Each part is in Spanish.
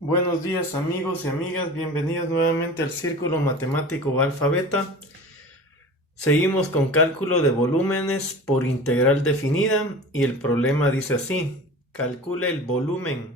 Buenos días amigos y amigas, bienvenidos nuevamente al Círculo Matemático Alfa Beta. Seguimos con cálculo de volúmenes por integral definida y el problema dice así: calcule el volumen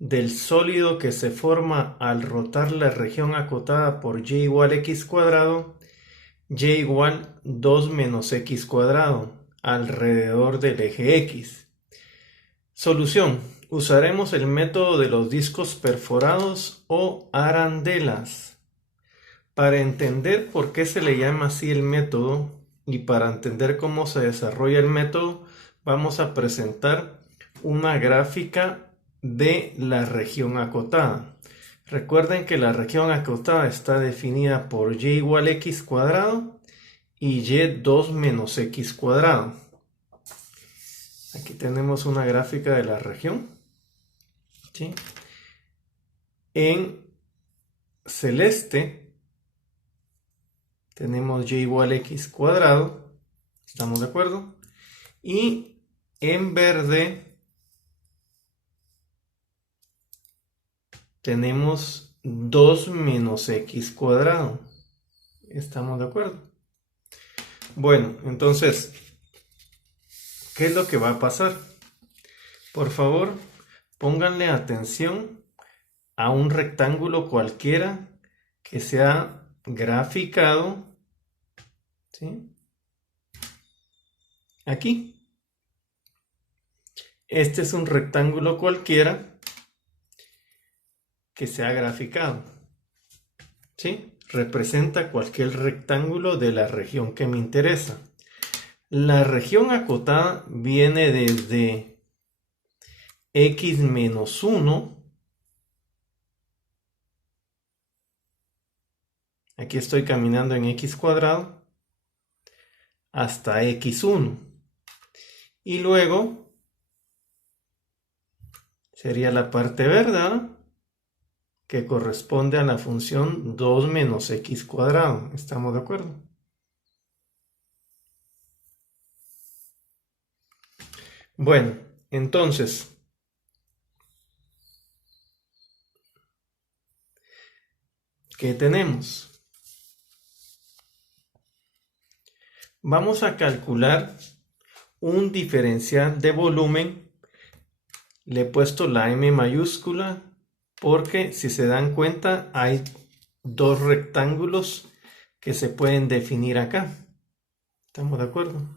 del sólido que se forma al rotar la región acotada por y igual x cuadrado, y igual 2 menos x cuadrado, alrededor del eje x. Solución: usaremos el método de los discos perforados o arandelas. Para entender por qué se le llama así el método y para entender cómo se desarrolla el método, vamos a presentar una gráfica de la región acotada. Recuerden que la región acotada está definida por y igual x cuadrado y y 2 menos x cuadrado. Aquí tenemos una gráfica de la región, ¿sí? En celeste tenemos y igual x cuadrado, ¿estamos de acuerdo? Y en verde tenemos 2 menos x cuadrado, ¿estamos de acuerdo? Bueno, entonces, ¿qué es lo que va a pasar? Por favor, pónganle atención a un rectángulo cualquiera que sea graficado, ¿sí? Aquí. Este es un rectángulo cualquiera que sea graficado, ¿sí? Representa cualquier rectángulo de la región que me interesa. La región acotada viene desde x menos 1. Aquí estoy caminando en x cuadrado hasta x1. Y luego sería la parte verde, ¿no?, que corresponde a la función 2 menos x cuadrado. ¿Estamos de acuerdo? Bueno, entonces, ¿qué tenemos? Vamos a calcular un diferencial de volumen. Le he puesto la M mayúscula porque, si se dan cuenta, hay dos rectángulos que se pueden definir acá. ¿Estamos de acuerdo?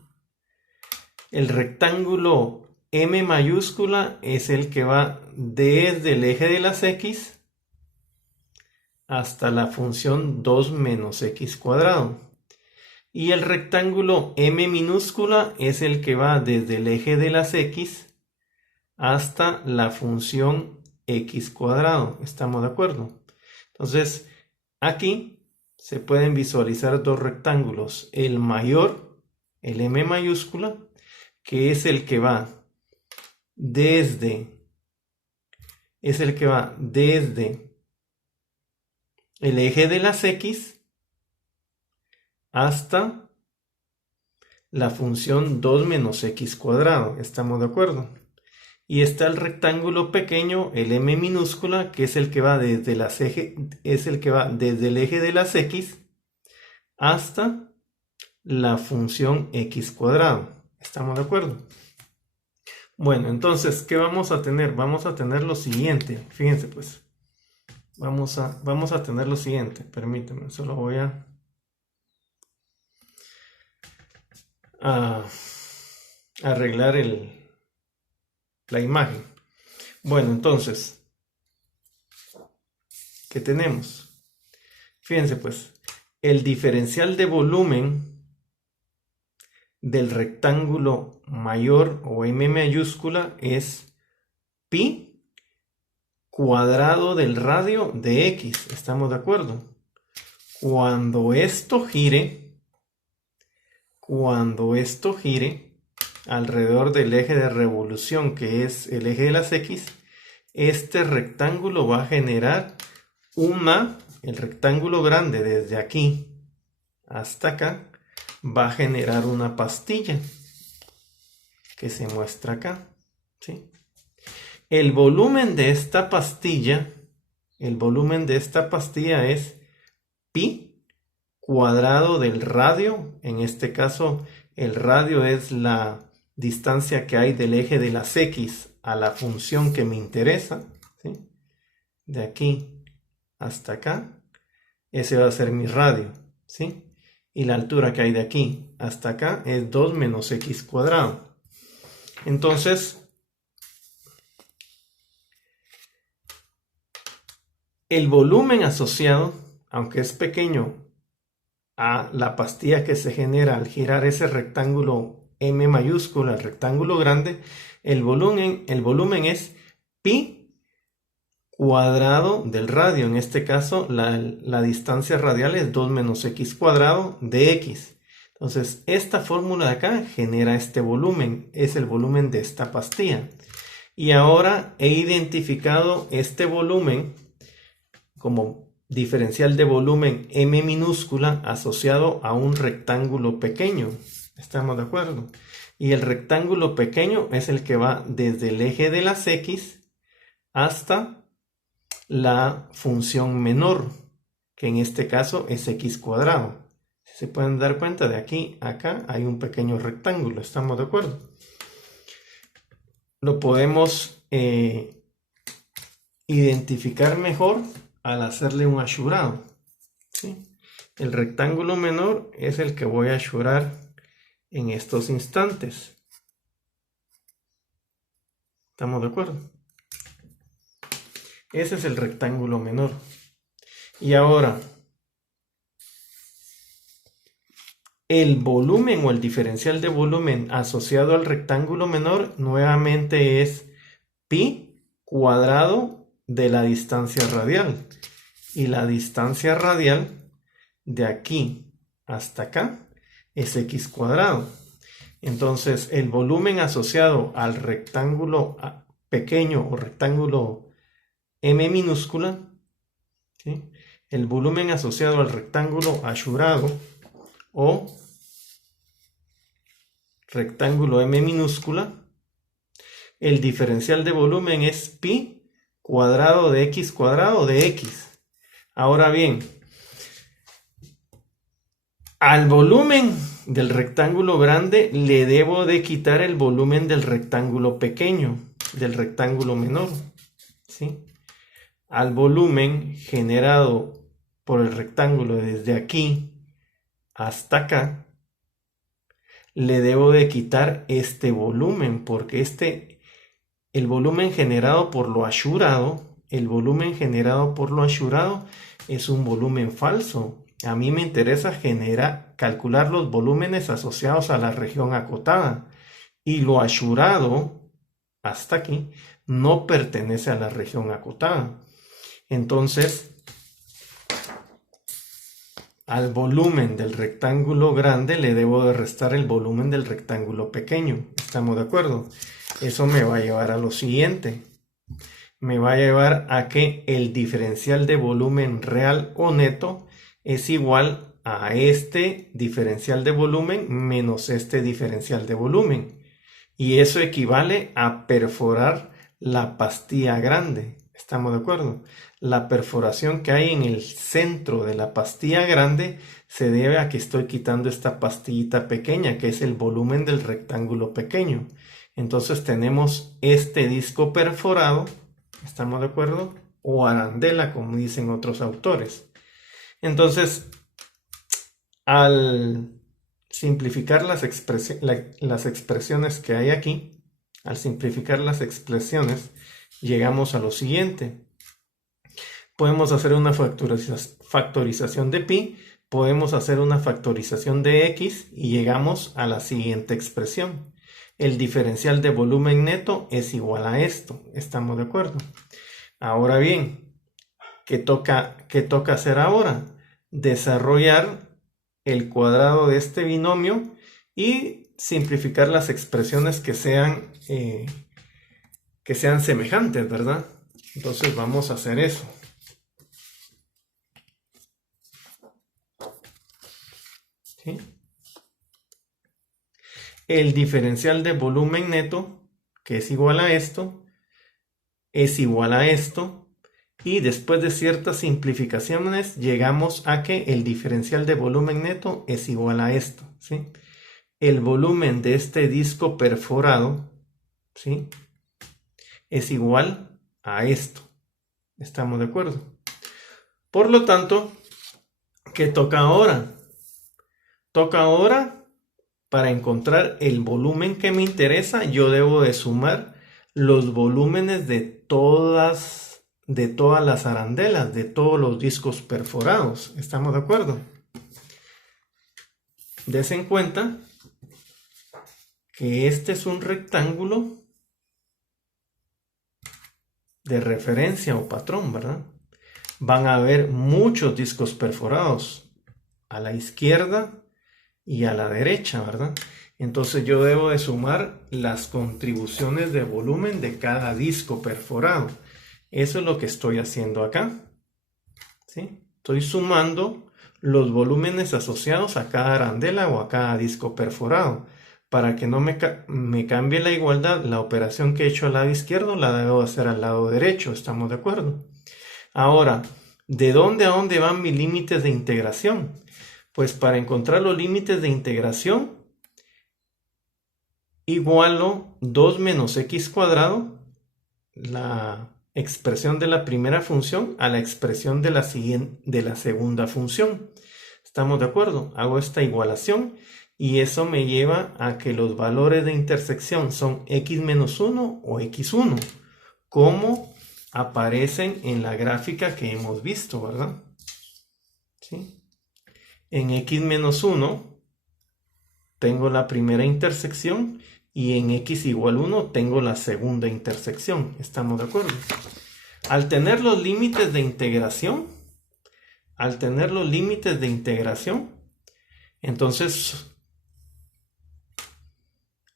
El rectángulo M mayúscula es el que va desde el eje de las X hasta la función 2 menos x cuadrado. Y el rectángulo M minúscula es el que va desde el eje de las X hasta la función x cuadrado. ¿Estamos de acuerdo? Entonces, aquí se pueden visualizar dos rectángulos. El mayor, el M mayúscula, que es el que va desde el eje de las X hasta la función 2 menos x cuadrado. ¿Estamos de acuerdo? Y está el rectángulo pequeño, el M minúscula, que es el que va desde el eje de las X hasta la función x cuadrado. ¿Estamos de acuerdo? Bueno, entonces, ¿qué vamos a tener? Vamos a tener lo siguiente. Fíjense, pues. Vamos a tener lo siguiente. Permítanme, solo voy a arreglar la imagen. Bueno, entonces, ¿qué tenemos? Fíjense, pues, el diferencial de volumen del rectángulo mayor o M mayúscula es pi cuadrado del radio de x. ¿Estamos de acuerdo? Cuando esto gire alrededor del eje de revolución, que es el eje de las X, este rectángulo va a generar el rectángulo grande desde aquí hasta acá, va a generar una pastilla que se muestra acá, ¿sí? El volumen de esta pastilla El volumen de esta pastilla es pi cuadrado del radio. En este caso, el radio es la distancia que hay del eje de las X a la función que me interesa, ¿sí? De aquí hasta acá. Ese va a ser mi radio, ¿sí? Y la altura que hay de aquí hasta acá es 2 menos x cuadrado. Entonces, el volumen asociado, aunque es pequeño, a la pastilla que se genera al girar ese rectángulo M mayúscula, el rectángulo grande, el volumen es pi cuadrado del radio. En este caso, la distancia radial es 2 menos x cuadrado de x. Entonces, esta fórmula de acá genera este volumen, es el volumen de esta pastilla. Y ahora he identificado este volumen como diferencial de volumen M minúscula asociado a un rectángulo pequeño. ¿Estamos de acuerdo? Y el rectángulo pequeño es el que va desde el eje de las X hasta la función menor, que en este caso es x cuadrado. Si se pueden dar cuenta, de aquí a acá hay un pequeño rectángulo. ¿Estamos de acuerdo? Lo podemos identificar mejor al hacerle un asurado, ¿sí? El rectángulo menor es el que voy a asurar en estos instantes. ¿Estamos de acuerdo? Ese es el rectángulo menor. Y ahora, el volumen o el diferencial de volumen asociado al rectángulo menor nuevamente es pi cuadrado de la distancia radial. Y la distancia radial de aquí hasta acá es x cuadrado. Entonces, el volumen asociado al rectángulo pequeño o rectángulo M minúscula, ¿sí? El volumen asociado al rectángulo asurado o rectángulo M minúscula, el diferencial de volumen es pi cuadrado de x cuadrado de x. Ahora bien, al volumen del rectángulo grande le debo de quitar el volumen del rectángulo pequeño, del rectángulo menor, ¿sí? Al volumen generado por el rectángulo desde aquí hasta acá, le debo de quitar este volumen, porque el volumen generado por lo asurado, es un volumen falso. A mí me interesa calcular los volúmenes asociados a la región acotada, y lo asurado hasta aquí no pertenece a la región acotada. Entonces, al volumen del rectángulo grande le debo de restar el volumen del rectángulo pequeño. ¿Estamos de acuerdo? Eso me va a llevar a lo siguiente. Me va a llevar a que el diferencial de volumen real o neto es igual a este diferencial de volumen menos este diferencial de volumen. Y eso equivale a perforar la pastilla grande. ¿Estamos de acuerdo? La perforación que hay en el centro de la pastilla grande se debe a que estoy quitando esta pastillita pequeña, que es el volumen del rectángulo pequeño. Entonces tenemos este disco perforado, ¿estamos de acuerdo? O arandela, como dicen otros autores. Entonces, al simplificar las expresiones que hay aquí, llegamos a lo siguiente. Podemos hacer una factorización de pi, podemos hacer una factorización de x y llegamos a la siguiente expresión. El diferencial de volumen neto es igual a esto. ¿Estamos de acuerdo? Ahora bien, ¿qué toca hacer ahora? Desarrollar el cuadrado de este binomio y simplificar las expresiones que sean semejantes, ¿verdad? Entonces vamos a hacer eso. ¿Sí? El diferencial de volumen neto, que es igual a esto, es igual a esto, Y después de ciertas simplificaciones llegamos a que el diferencial de volumen neto es igual a esto, ¿sí? El volumen de este disco perforado, ¿sí?, es igual a esto. ¿Estamos de acuerdo? Por lo tanto, ¿qué toca ahora? Toca ahora, para encontrar el volumen que me interesa, yo debo de sumar los volúmenes de todas las arandelas, de todos los discos perforados. ¿Estamos de acuerdo? Desen en cuenta que este es un rectángulo de referencia o patrón, ¿verdad? Van a haber muchos discos perforados a la izquierda y a la derecha, ¿verdad? Entonces yo debo de sumar las contribuciones de volumen de cada disco perforado. Eso es lo que estoy haciendo acá, ¿sí? Estoy sumando los volúmenes asociados a cada arandela o a cada disco perforado. Para que no me cambie la igualdad, la operación que he hecho al lado izquierdo la debo hacer al lado derecho. ¿Estamos de acuerdo? Ahora, ¿de dónde a dónde van mis límites de integración? Pues para encontrar los límites de integración, igualo 2 menos x cuadrado, la expresión de la primera función, a la expresión de la segunda función. ¿Estamos de acuerdo? Hago esta igualación y eso me lleva a que los valores de intersección son x menos 1 o x1, como aparecen en la gráfica que hemos visto, ¿verdad? ¿Sí? En x menos 1 tengo la primera intersección y en x igual 1 tengo la segunda intersección. ¿Estamos de acuerdo? Al tener los límites de integración, entonces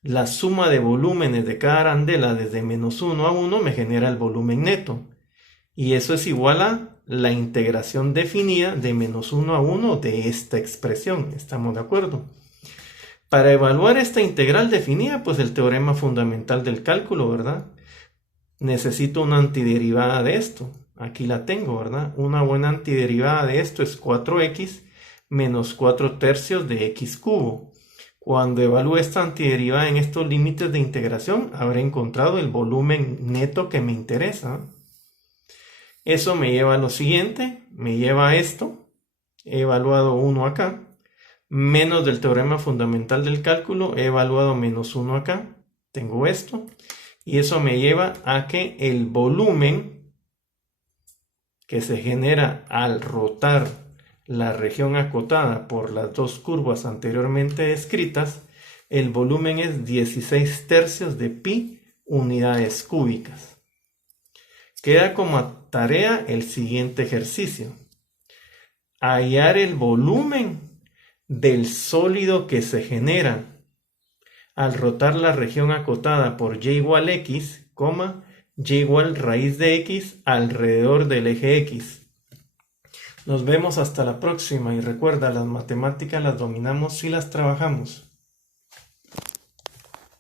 la suma de volúmenes de cada arandela desde menos 1 a 1 me genera el volumen neto. Y eso es igual a la integración definida de menos 1 a 1 de esta expresión. ¿Estamos de acuerdo? Para evaluar esta integral definida, pues el teorema fundamental del cálculo, ¿verdad? Necesito una antiderivada de esto. Aquí la tengo, ¿verdad? Una buena antiderivada de esto es 4x menos 4 tercios de x cubo. Cuando evalúe esta antiderivada en estos límites de integración, habré encontrado el volumen neto que me interesa. Eso me lleva a lo siguiente, me lleva a esto, he evaluado 1 acá, menos del teorema fundamental del cálculo, he evaluado menos 1 acá, tengo esto, y eso me lleva a que el volumen que se genera al rotar la región acotada por las dos curvas anteriormente descritas, el volumen es 16 tercios de pi unidades cúbicas. Queda como tarea el siguiente ejercicio: hallar el volumen del sólido que se genera al rotar la región acotada por y igual x, y igual raíz de x alrededor del eje x. Nos vemos hasta la próxima y recuerda, las matemáticas las dominamos si las trabajamos.